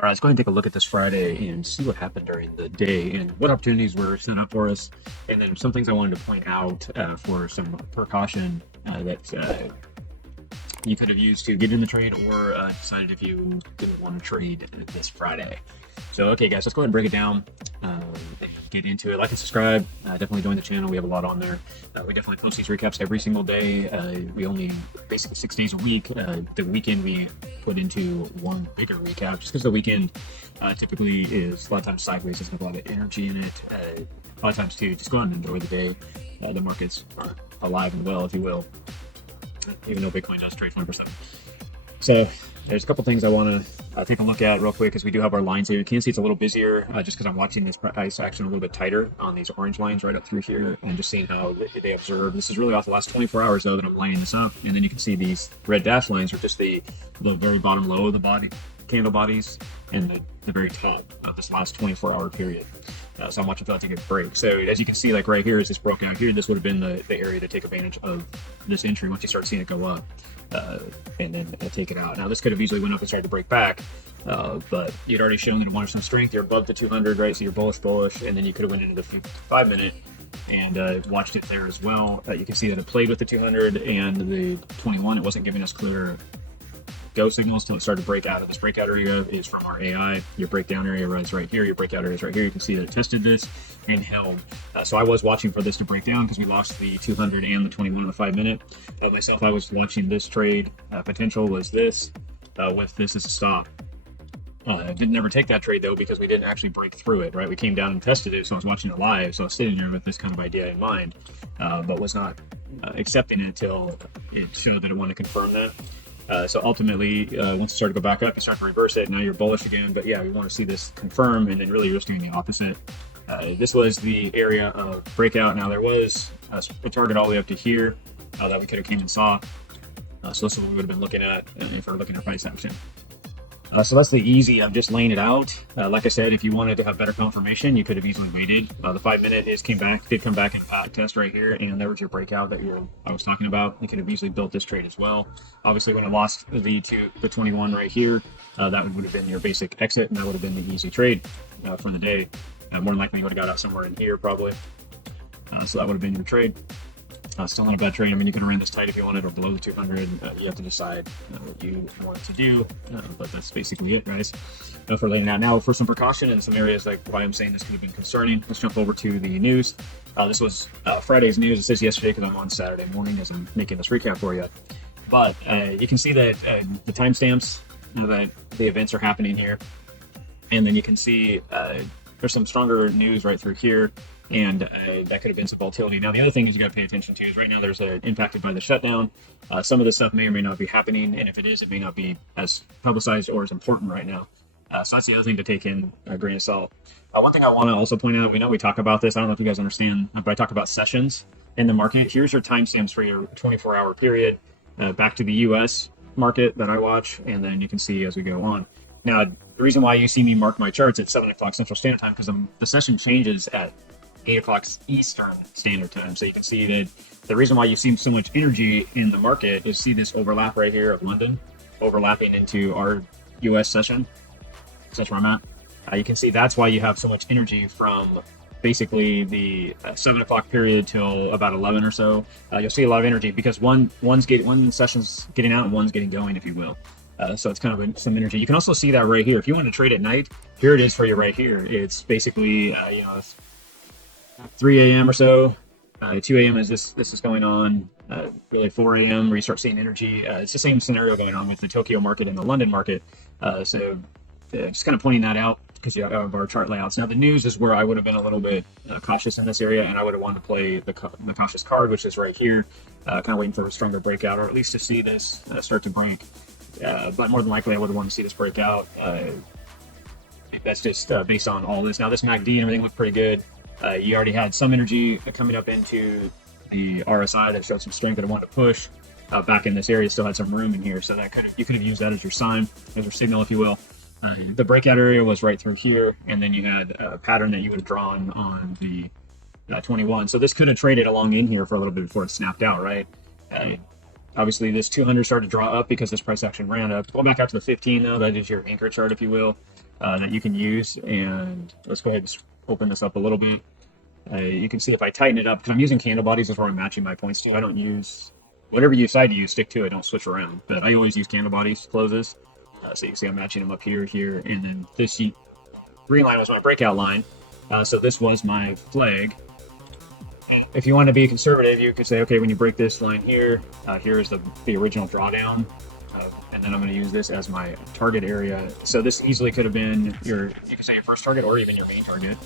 All right, let's go ahead and take a look at this Friday and see what happened during the day and what opportunities were set up for us. And then some things I wanted to point out for some precaution that you could have used to get in the trade or decided if you didn't want to trade this Friday. So, okay, guys, let's go ahead and break it down, get into it. Like and subscribe. Definitely join the channel. We have a lot on there. We definitely post these recaps every single day. We only basically 6 days a week. The weekend we put into one bigger recap just because the weekend typically is a lot of times sideways. Doesn't have a lot of energy in it. A lot of times, too, just go out and enjoy the day. The markets are alive and well, if you will, even though Bitcoin does trade 20%. So there's a couple things I want to take a look at real quick because we do have our lines here. You can see it's a little busier just because I'm watching this price action a little bit tighter on these orange lines right up through here and just seeing how they observe. This is really off the last 24 hours though that I'm laying this up, and then you can see these red dash lines are just the very bottom low of the body candle bodies and the very top of this last 24-hour period. So I'm watching for that to get a break. So as you can see, like right here, as this broke out here, this would have been the area to take advantage of this entry once you start seeing it go up. And then take it out. Now this could have easily went up and started to break back, but you'd already shown that it wanted some strength. You're above the 200, right? So you're bullish, and then you could have went into the 5-minute and watched it there as well. You can see that it played with the 200 and the 21. It wasn't giving us clear go signals till it started to break out of this breakout area. Is from our AI. Your breakdown area is right here. Your breakout area is right here. You can see that it tested this and held. So I was watching for this to break down because we lost the 200 and the 21 on the 5-minute. But myself, I was watching this trade. Potential was this with this as a stop. I didn't ever take that trade though because we didn't actually break through it, right? We came down and tested it, so I was watching it live. So I was sitting there with this kind of idea in mind, but was not accepting it until it showed that it wanted to confirm that. So ultimately, once it started to go back up, you start to reverse it. Now you're bullish again. But yeah, we want to see this confirm, and then really you're just doing the opposite. This was the area of breakout. Now there was a target all the way up to here that we could have came and saw. So that's what we would have been looking at if we're looking at price action. So that's the easy of just laying it out. Like I said, if you wanted to have better confirmation, you could have easily waited. The 5-minute did come back and back test right here, and there was your breakout that I was talking about. You could have easily built this trade as well. Obviously, when it lost the 21 right here, that would have been your basic exit, and that would have been the easy trade for the day. More than likely, you would have got out somewhere in here probably. So that would have been your trade. Still not a bad trade. I mean, you could have ran this tight if you wanted or below the 200. You have to decide what you want to do, but that's basically it, guys. For laying out now for some precaution and some areas like why I'm saying this could be concerning. Let's jump over to the news. This was Friday's news. It says yesterday because I'm on Saturday morning as I'm making this recap for you. But you can see that the timestamps that the events are happening here, and then you can see there's some stronger news right through here. And that could have been some volatility. Now, the other thing you got to pay attention to is right now there's impacted by the shutdown. Some of this stuff may or may not be happening, and if it is, it may not be as publicized or as important right now. So that's the other thing to take in a grain of salt. One thing I want to also point out, we talk about this. I don't know if you guys understand, but I talk about sessions in the market. Here's your timestamps for your 24-hour period back to the U.S. market that I watch, and then you can see as we go on. Now, the reason why you see me mark my charts at 7 o'clock Central Standard Time because the session changes at 8 o'clock Eastern Standard Time. So you can see that the reason why you see so much energy in the market is see this overlap right here of London overlapping into our US session. So that's where I'm at. You can see that's why you have so much energy from basically the 7 o'clock period till about 11 or so. You'll see a lot of energy because one session's getting out and one's getting going, if you will. So it's kind of some energy. You can also see that right here. If you want to trade at night, here it is for you right here. It's basically, 3 a.m. or so, 2 a.m. as this is going on, really 4 a.m. where you start seeing energy. It's the same scenario going on with the Tokyo market and the London market. So just kind of pointing that out because you have our chart layouts. Now the news is where I would have been a little bit cautious in this area, and I would have wanted to play the cautious card, which is right here, kind of waiting for a stronger breakout, or at least to see this start to break. But more than likely, I would have wanted to see this breakout. That's just based on all this. Now this MACD and everything looked pretty good. You already had some energy coming up into the RSI that showed some strength that I wanted to push back in this area. Still had some room in here, so that you could have used that as your sign, as your signal, if you will. The breakout area was right through here, and then you had a pattern that you would have drawn on the 21. So this could have traded along in here for a little bit before it snapped out, right? Obviously, this 200 started to draw up because this price action ran up. Going back out to the 15, though, that is your anchor chart, if you will. that you can use. And let's go ahead and open this up a little bit. You can see if I tighten it up, because I'm using candle bodies, that's where I'm matching my points to. I don't use, whatever you decide to use, stick to it, don't switch around. But I always use candle bodies, closes. So you can see I'm matching them up here, and then this green line was my breakout line. So this was my flag. If you want to be conservative, you could say, okay, when you break this line here, here is the original drawdown. And then I'm going to use this as my target area. So this easily could have been you could say your first target or even your main target.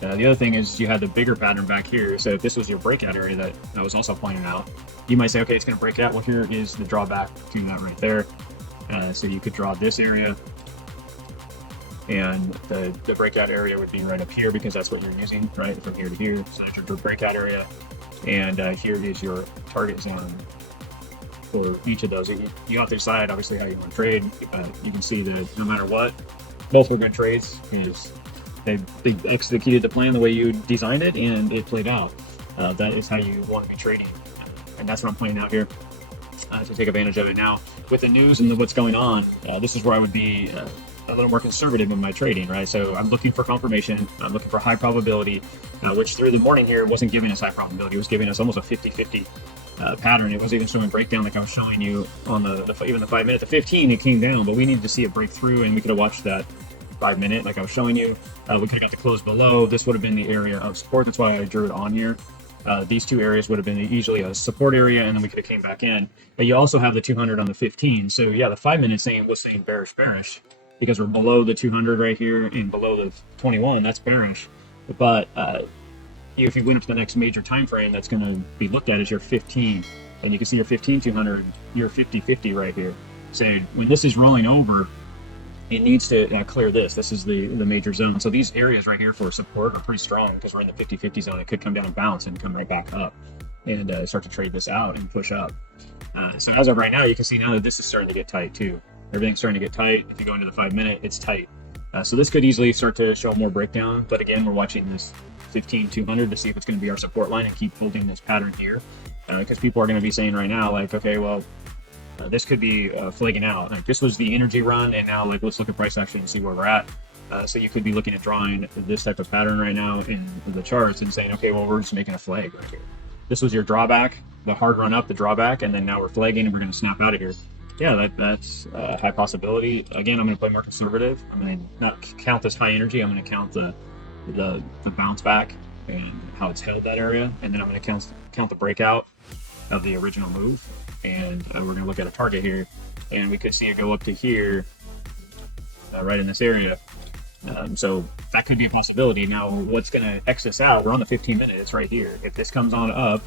The other thing is you had the bigger pattern back here. So if this was your breakout area that I was also pointing out, you might say, okay, it's going to break out. Well, here is the drawback to that right there. So you could draw this area, and the breakout area would be right up here because that's what you're using, right, from here to here. So that's your breakout area, and here is your target zone for each of those. You have to decide, obviously, how you want to trade. You can see that no matter what, both were good trades. They executed the plan the way you designed it, and it played out. That is how you want to be trading, and that's what I'm pointing out here to take advantage of it. Now, with the news and what's going on, this is where I would be a little more conservative in my trading, right? So I'm looking for confirmation. I'm looking for high probability, which through the morning here wasn't giving us high probability. It was giving us almost a 50-50 pattern. It wasn't even showing breakdown like I was showing you on even the 5 minute. The 15, it came down, but we needed to see it break through, and we could have watched that 5 minute like I was showing you. We could have got the close below. This would have been the area of support. That's why I drew it on here. These two areas would have been easily a support area, and then we could have came back in. But you also have the 200 on the 15. So yeah, the 5 minute was saying bearish, because we're below the 200 right here and below the 21. That's bearish. But if you went up to the next major time frame, that's going to be looked at as your 15, and you can see your 15 200, your 50-50 right here. So when this is rolling over, it needs to clear this. This is the major zone. So these areas right here for support are pretty strong because we're in the 50-50 zone. It could come down and bounce and come right back up and start to trade this out and push up. So as of right now, you can see now that this is starting to get tight too. Everything's starting to get tight. If you go into the 5 minute, it's tight. So this could easily start to show more breakdown. But again, we're watching this 15-200 to see if it's going to be our support line and keep holding this pattern here. Because people are going to be saying right now, like, okay, well, this could be flagging out. Like this was the energy run, and now like let's look at price action and see where we're at. So you could be looking at drawing this type of pattern right now in the charts and saying, okay, well, we're just making a flag right here. This was your drawback, the hard run up, the drawback, and then now we're flagging and we're going to snap out of here. Yeah, that's a high possibility. Again, I'm going to play more conservative. I'm going to not count this high energy. I'm going to count the bounce back and how it's held that area, and then I'm going to count the breakout of the original move. And we're going to look at a target here, and we could see it go up to here, right in this area. So that could be a possibility. Now, what's going to X this out? We're on the 15 minute. It's right here. If this comes on up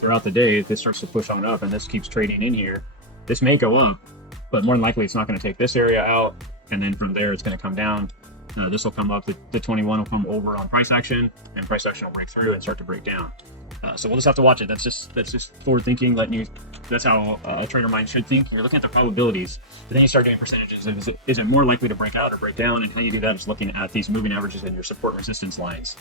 throughout the day, if this starts to push on up and this keeps trading in here, this may go up, but more than likely it's not going to take this area out, and then from there it's going to come down. This will come up. The 21 will come over on price action, and price action will break through and start to break down. So we'll just have to watch it. That's just forward thinking. That's how a trader mind should think. You're looking at the probabilities, but then you start doing percentages. Is it more likely to break out or break down? And how you do that is looking at these moving averages and your support resistance lines.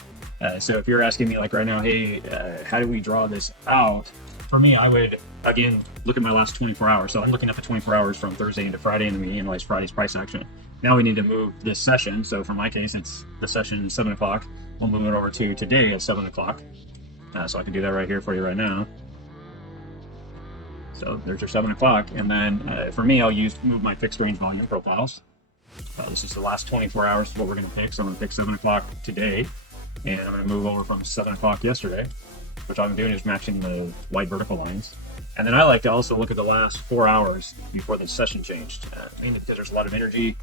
So if you're asking me like right now, hey, how do we draw this out? For me, I would again look at my last 24 hours. So I'm looking at the 24 hours from Thursday into Friday, and then we analyze Friday's price action. Now we need to move this session. So for my case, it's the session 7 o'clock. We'll move it over to today at 7 o'clock. So I can do that right here for you right now. So there's your 7 o'clock. And then for me, I'll move my fixed range volume profiles. This is the last 24 hours of what we're going to pick. So I'm going to pick 7 o'clock today. And I'm going to move over from 7 o'clock yesterday. Which I'm doing is matching the white vertical lines. And then I like to also look at the last 4 hours before the session changed. Mainly because there's a lot of energy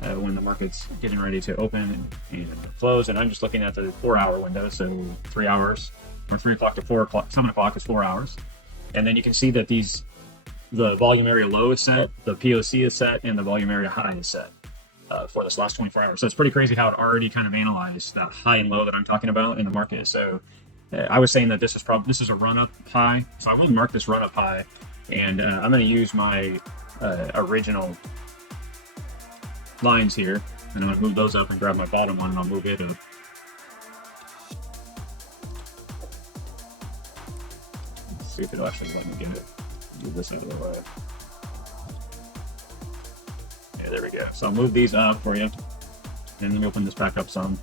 when the market's getting ready to open and close. And I'm just looking at the 4 hour window. So 3 hours. From 3 o'clock to 4 o'clock, 7 o'clock is 4 hours. And then you can see that the volume area low is set, the POC is set, and the volume area high is set for this last 24 hours. So it's pretty crazy how it already kind of analyzed that high and low that I'm talking about in the market. So I was saying that this is a run-up high. So I will mark this run-up high, and I'm going to use my original lines here, and I'm going to move those up and grab my bottom one, and I'll move it up. See if it'll actually let me get it. Move this out of the way. Yeah, there we go. So I'll move these up for you. And let me open this back up some.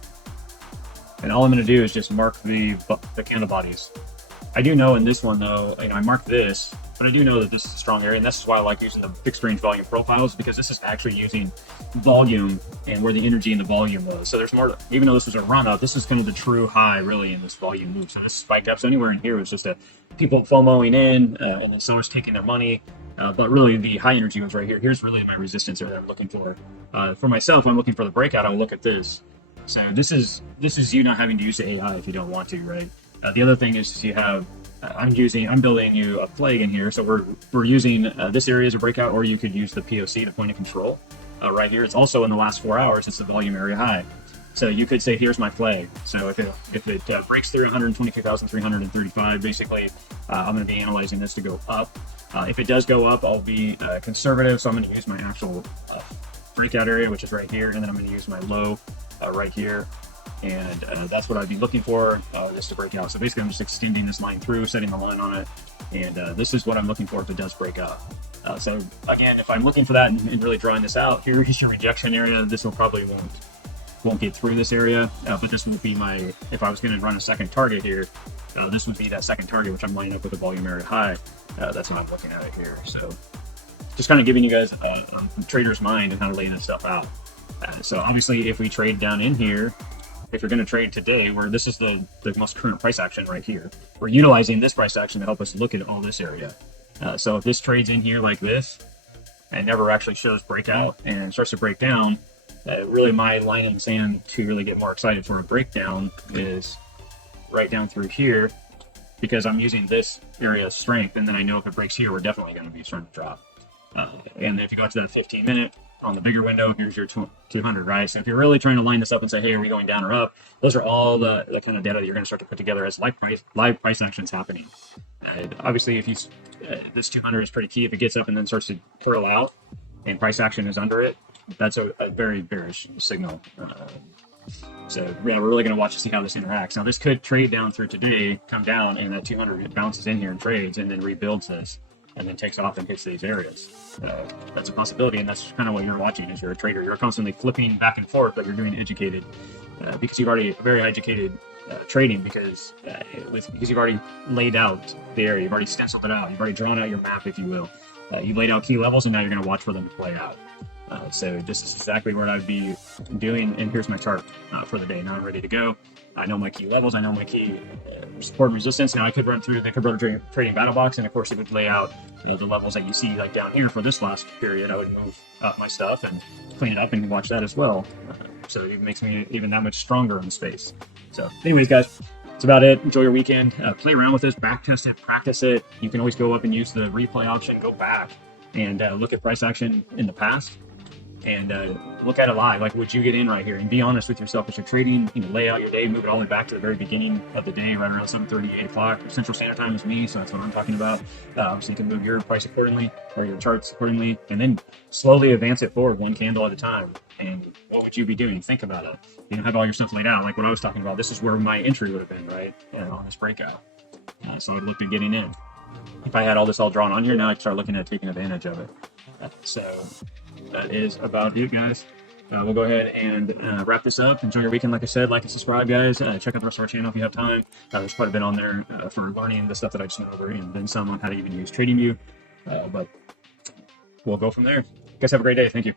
And all I'm going to do is just mark the candle bodies. I do know in this one though, I marked this, but I do know that this is a strong area, and this is why I like using the fixed range volume profiles, because this is actually using volume and where the energy and the volume was. So there's more, even though this was a run up, this is kind of the true high really in this volume move. So this spiked up. So anywhere in here was just people FOMOing in and then sellers taking their money. But really the high energy was right here. Here's really my resistance area I'm looking for. For myself, I'm looking for the breakout. I'll look at this. So this is you not having to use the AI if you don't want to, right? The other thing is you have, I'm building you a flag in here. So we're using this area as a breakout, or you could use the POC, the point of control, right here. It's also in the last 4 hours, it's the volume area high. So you could say, here's my flag. So if it breaks through 122,335, basically, I'm going to be analyzing this to go up. If it does go up, I'll be conservative. So I'm going to use my actual breakout area, which is right here. And then I'm going to use my low right here. And that's what I'd be looking for, this to break out. So basically I'm just extending this line through, setting the line on it, and this is what I'm looking for if it does break out. So again, if I'm looking for that and really drawing this out, here's your rejection area. This will probably won't get through this area, but this would be my, if I was going to run a second target here, this would be that second target, which I'm lining up with a volume area high. That's what I'm looking at it here. So just kind of giving you guys a trader's mind and how to lay this stuff out. So obviously if we trade down in here, if you're going to trade today, where this is the most current price action right here, we're utilizing this price action to help us look at all this area. So if this trades in here like this and never actually shows breakout and starts to break down, really my line in the sand to really get more excited for a breakdown is right down through here, because I'm using this area of strength, and then I know if it breaks here, we're definitely going to be starting to drop. And if you go out to that 15-minute, on the bigger window, here's your 200, right? So if you're really trying to line this up and say, hey, are we going down or up? Those are all the kind of data that you're going to start to put together as live price actions happening. Obviously, if you this 200 is pretty key. If it gets up and then starts to curl out and price action is under it, that's a very bearish signal. So yeah, we're really going to watch to see how this interacts. Now this could trade down through today, come down, and that 200 it bounces in here and trades, and then rebuilds this, and then takes off and hits these areas. That's a possibility, and that's kind of what you're watching as you're a trader. You're constantly flipping back and forth, but you're doing educated because you've already very educated trading because you've already laid out the area, you've already stenciled it out, you've already drawn out your map, if you will. You've laid out key levels, and now you're going to watch for them to play out. So this is exactly what I'd be doing, and here's my chart for the day. Now I'm ready to go. I know my key levels, I know my key support and resistance. Now I could run through the Kabroda trading battle box, and of course it would lay out the levels that you see like down here for this last period. I would move up my stuff and clean it up and watch that as well. So it makes me even that much stronger in the space. So anyways, guys, that's about it. Enjoy your weekend. Play around with this, back test it, practice it. You can always go up and use the replay option, go back and look at price action in the past. And look at it live. Like, would you get in right here? And be honest with yourself as you're trading. Lay out your day, move it all the way back to the very beginning of the day, right around 7:30, 8 o'clock. Central Standard Time is me, so that's what I'm talking about. So you can move your price accordingly, or your charts accordingly, and then slowly advance it forward, one candle at a time. And what would you be doing? Think about it. Have all your stuff laid out, like what I was talking about. This is where my entry would have been, right? On this breakout. So I would look at getting in. If I had all this all drawn on here, now I can start looking at taking advantage of it. So that is about it, guys. We'll go ahead and wrap this up. Enjoy your weekend. Like I said, like and subscribe, guys. Check out the rest of our channel if you have time. There's quite a bit on there for learning the stuff that I just went over, and then some on how to even use TradingView. But we'll go from there. Guys, have a great day. Thank you.